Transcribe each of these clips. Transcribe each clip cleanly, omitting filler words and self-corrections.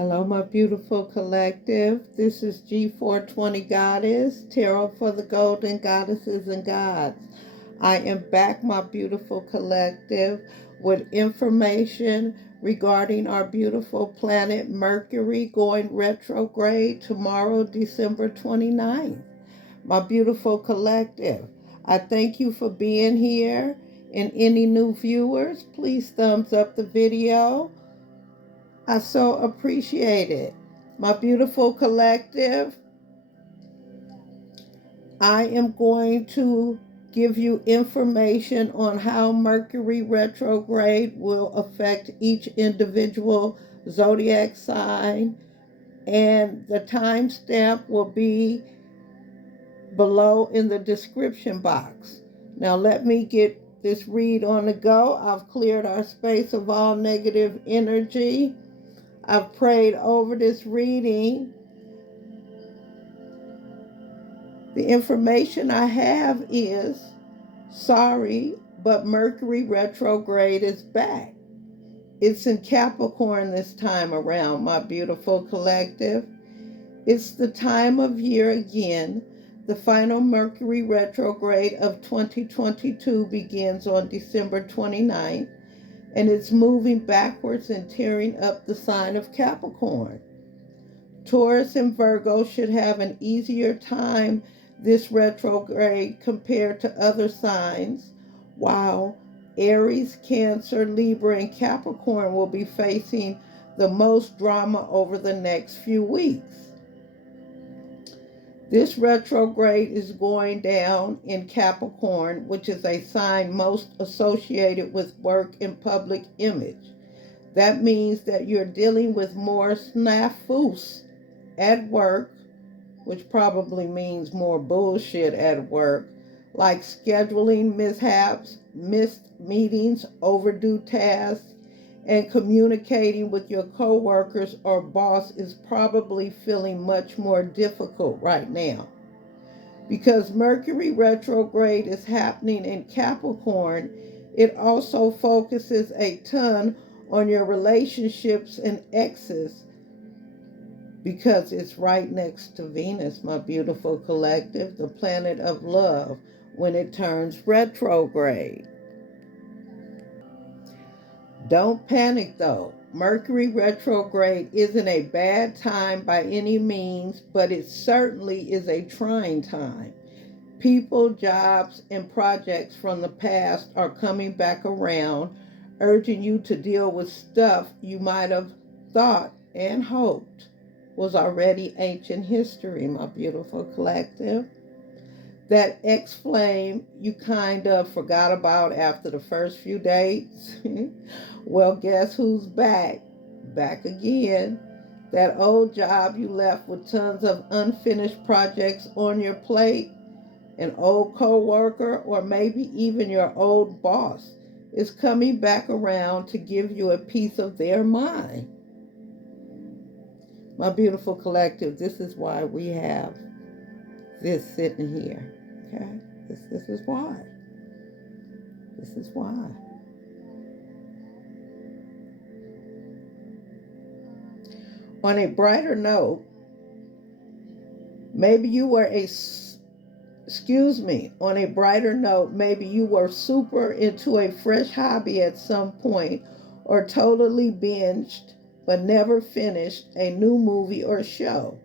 Hello, my beautiful collective. This is G420 Goddess, Tarot for the Golden Goddesses and Gods. I am back, my beautiful collective, with information regarding our beautiful planet Mercury going retrograde tomorrow, December 29th. My beautiful collective, I thank you for being here. And any new viewers, please thumbs up the video. I so appreciate it. My beautiful collective, I am going to give you information on how Mercury retrograde will affect each individual zodiac sign, and the timestamp will be below in the description box. Now let me get this read on the go. I've cleared our space of all negative energy. I've prayed over this reading. The information I have is, sorry, but Mercury retrograde is back. It's in Capricorn this time around, my beautiful collective. It's the time of year again. The final Mercury retrograde of 2022 begins on December 29th. And it's moving backwards and tearing up the sign of Capricorn. Taurus and Virgo should have an easier time this retrograde compared to other signs, while Aries, Cancer, Libra, and Capricorn will be facing the most drama over the next few weeks. This retrograde is going down in Capricorn, which is a sign most associated with work and public image. That means that you're dealing with more snafus at work, which probably means more bullshit at work, like scheduling mishaps, missed meetings, overdue tasks, and communicating with your coworkers or boss is probably feeling much more difficult right now. Because Mercury retrograde is happening in Capricorn, it also focuses a ton on your relationships and exes, because it's right next to Venus, my beautiful collective, the planet of love, when it turns retrograde. Don't panic though. Mercury retrograde isn't a bad time by any means, but it certainly is a trying time. People, jobs, and projects from the past are coming back around, urging you to deal with stuff you might have thought and hoped was already ancient history, my beautiful collective. That ex-flame you kind of forgot about after the first few dates. Well, guess who's back? Back again. That old job you left with tons of unfinished projects on your plate, an old co-worker, or maybe even your old boss is coming back around to give you a piece of their mind. My beautiful collective, this is why we have this sitting here. Okay? This is why. This is why. On a brighter note, maybe you were on a brighter note, maybe you were super into a fresh hobby at some point, or totally binged but never finished a new movie or show.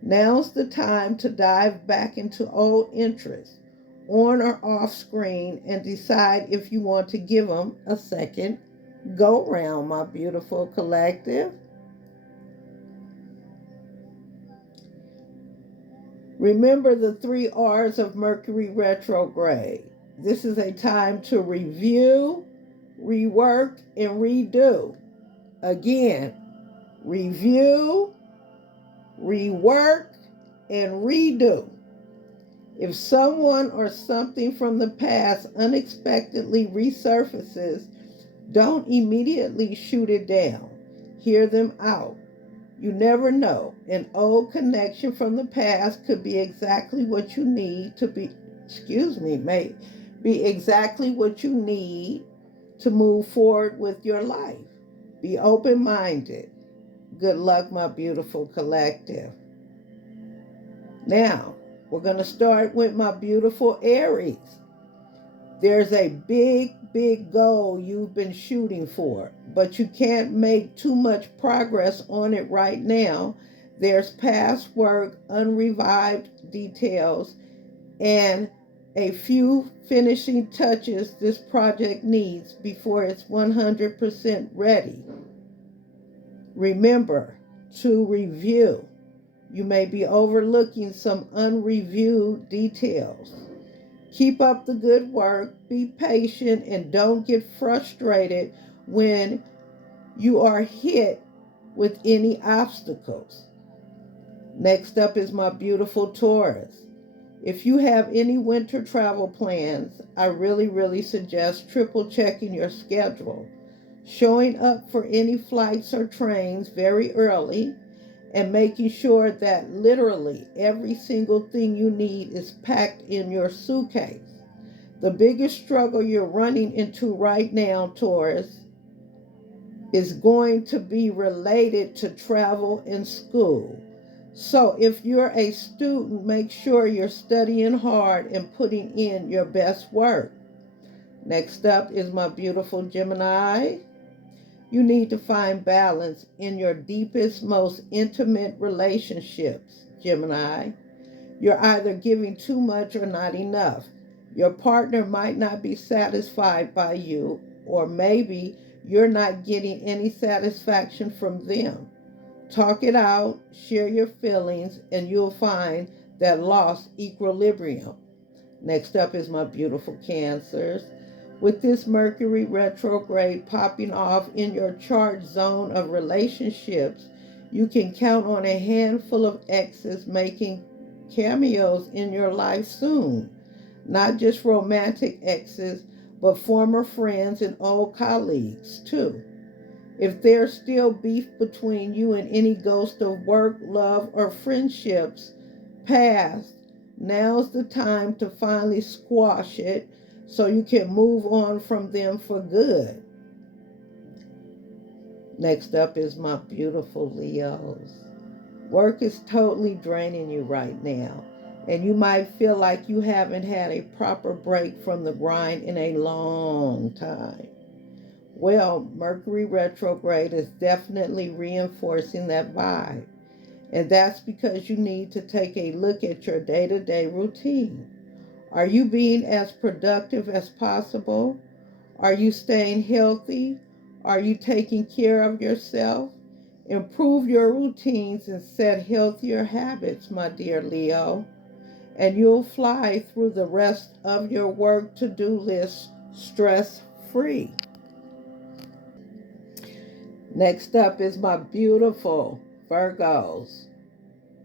Now's the time to dive back into old interests, on or off screen, and decide if you want to give them a second go round, my beautiful collective. Remember the 3 R's of Mercury retrograde. This is a time to review, rework, and redo. Again, review, rework, and redo. If someone or something from the past unexpectedly resurfaces, don't immediately shoot it down. Hear them out. You never know. An old connection from the past could be exactly what you need to be, may be exactly what you need to move forward with your life. Be open-minded. Good luck, my beautiful collective. Now, we're going to start with my beautiful Aries. There's a big, big goal you've been shooting for, but you can't make too much progress on it right now. There's past work, unrevived details, and a few finishing touches this project needs before it's 100% ready. Remember to review. You may be overlooking some unreviewed details. Keep up the good work, be patient, and don't get frustrated when you are hit with any obstacles. Next up is my beautiful Taurus. If you have any winter travel plans, I really suggest triple checking your schedule, showing up for any flights or trains very early, and making sure that literally every single thing you need is packed in your suitcase. The biggest struggle you're running into right now, Taurus, is going to be related to travel and school. So if you're a student, make sure you're studying hard and putting in your best work. Next up is my beautiful Gemini. You need to find balance in your deepest, most intimate relationships, Gemini. You're either giving too much or not enough. Your partner might not be satisfied by you, or maybe you're not getting any satisfaction from them. Talk it out, share your feelings, and you'll find that lost equilibrium. Next up is my beautiful Cancers. With this Mercury retrograde popping off in your chart zone of relationships, you can count on a handful of exes making cameos in your life soon. Not just romantic exes, but former friends and old colleagues too. If there's still beef between you and any ghost of work, love, or friendships past, now's the time to finally squash it so you can move on from them for good. Next up is my beautiful Leos. Work is totally draining you right now, and you might feel like you haven't had a proper break from the grind in a long time. Well, Mercury retrograde is definitely reinforcing that vibe. And that's because you need to take a look at your day-to-day routine. Are you being as productive as possible? Are you staying healthy? Are you taking care of yourself? Improve your routines and set healthier habits, my dear Leo, and you'll fly through the rest of your work to-do list stress-free. Next up is my beautiful Virgos.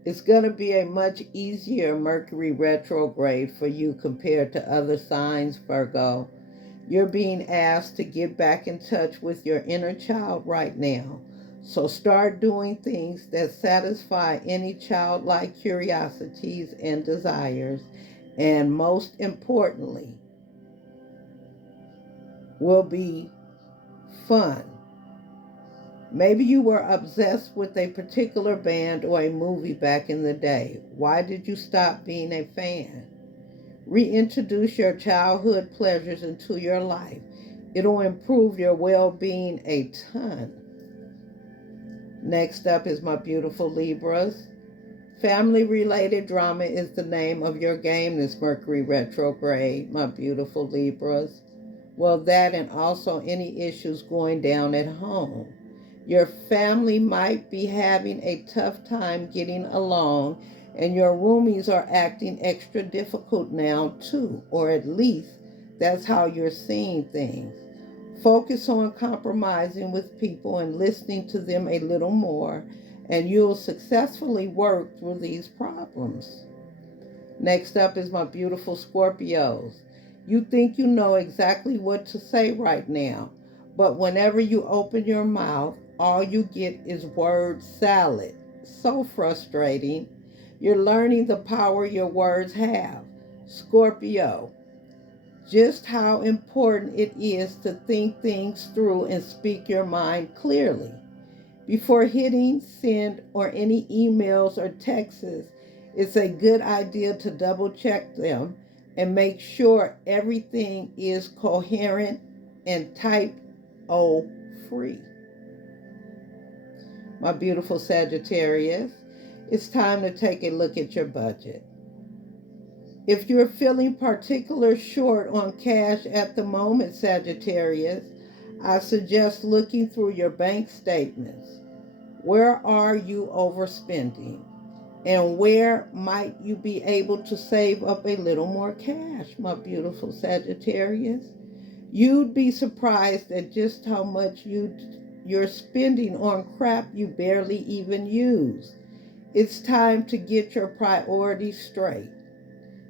It's going to be a much easier Mercury retrograde for you compared to other signs, Virgo. You're being asked to get back in touch with your inner child right now. So start doing things that satisfy any childlike curiosities and desires. And most importantly, will be fun. Maybe you were obsessed with a particular band or a movie back in the day. Why did you stop being a fan? Reintroduce your childhood pleasures into your life. It'll improve your well-being a ton. Next up is my beautiful Libras. Family-related drama is the name of your game this Mercury retrograde, my beautiful Libras. Well, that and also any issues going down at home. Your family might be having a tough time getting along, and your roomies are acting extra difficult now too, or at least that's how you're seeing things. Focus on compromising with people and listening to them a little more, and you'll successfully work through these problems. Next up is my beautiful Scorpios. You think you know exactly what to say right now, but whenever you open your mouth, all you get is word salad. So frustrating. You're learning the power your words have. Scorpio, just how important it is to think things through and speak your mind clearly. Before hitting send or any emails or texts, it's a good idea to double check them and make sure everything is coherent and typo free. My beautiful Sagittarius, it's time to take a look at your budget. If you're feeling particularly short on cash at the moment, Sagittarius, I suggest looking through your bank statements. Where are you overspending? And where might you be able to save up a little more cash, my beautiful Sagittarius? You'd be surprised at just how much you're spending on crap you barely even use. It's time to get your priorities straight.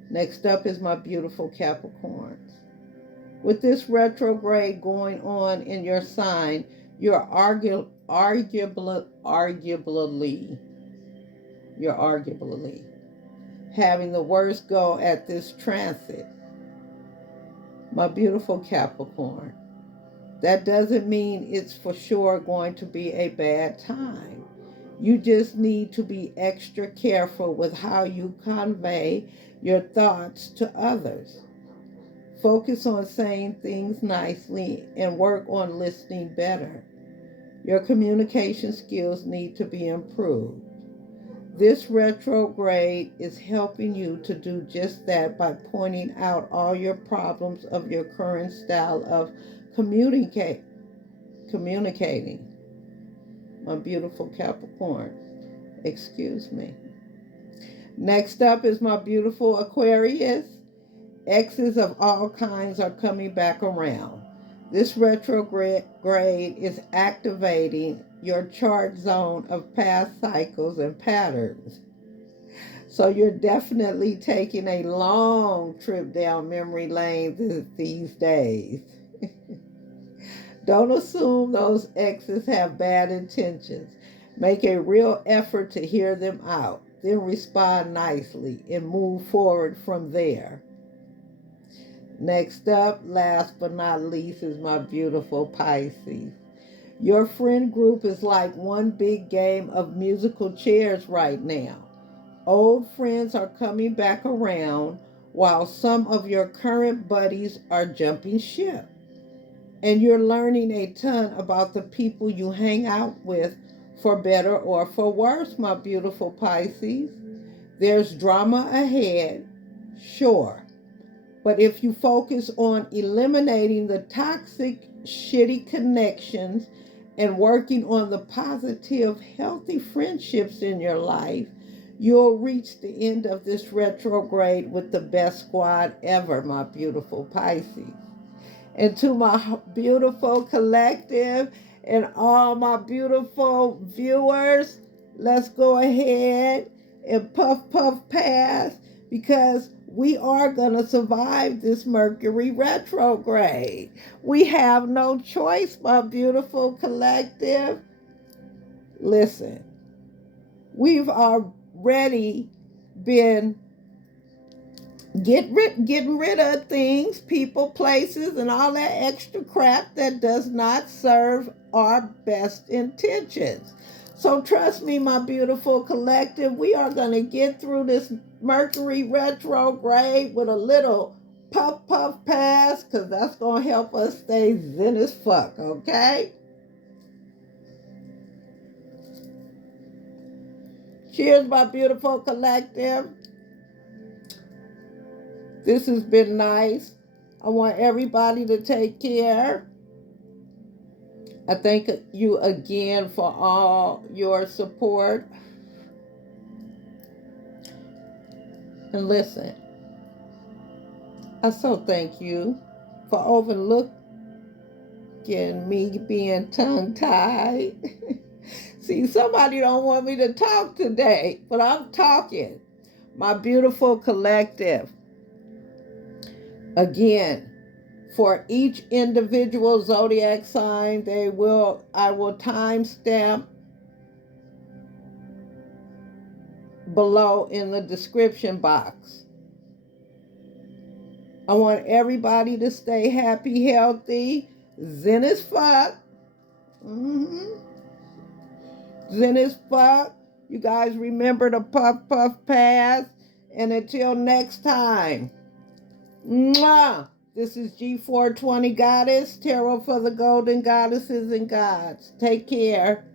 Next up is my beautiful Capricorns. With this retrograde going on in your sign, you're arguably having the worst go at this transit. My beautiful Capricorn, that doesn't mean it's for sure going to be a bad time. You just need to be extra careful with how you convey your thoughts to others. Focus on saying things nicely and work on listening better. Your communication skills need to be improved. This retrograde is helping you to do just that by pointing out all your problems of your current style of communicating. My beautiful Capricorn, excuse me. Next up is my beautiful Aquarius. Exes of all kinds are coming back around. This retrograde is activating your chart zone of past cycles and patterns. So you're definitely taking a long trip down memory lane these days. Don't assume those exes have bad intentions. Make a real effort to hear them out, then respond nicely and move forward from there. Next up, last but not least, is my beautiful Pisces. Your friend group is like one big game of musical chairs right now. Old friends are coming back around while some of your current buddies are jumping ship. And you're learning a ton about the people you hang out with, for better or for worse, my beautiful Pisces. There's drama ahead, sure. But if you focus on eliminating the toxic, shitty connections and working on the positive, healthy friendships in your life, you'll reach the end of this retrograde with the best squad ever, my beautiful Pisces. And to my beautiful collective and all my beautiful viewers, let's go ahead and puff, puff, pass, because we are going to survive this Mercury retrograde. We have no choice, my beautiful collective. Listen, we've already been getting rid of things, people, places, and all that extra crap that does not serve our best intentions. So trust me, my beautiful collective, we are going to get through this Mercury retrograde with a little puff puff pass, because that's going to help us stay zen as fuck, okay? Cheers, my beautiful collective. This has been nice. I want everybody to take care. I thank you again for all your support. And listen, I so thank you for overlooking me being tongue-tied. See, somebody don't want me to talk today, but I'm talking. My beautiful collective. Again, for each individual zodiac sign, I will timestamp below in the description box. I want everybody to stay happy, healthy, zen as fuck. Zen as fuck. You guys remember the puff puff pass. And until next time, mwah! This is G420 Goddess, Tarot for the Golden Goddesses and Gods. Take care.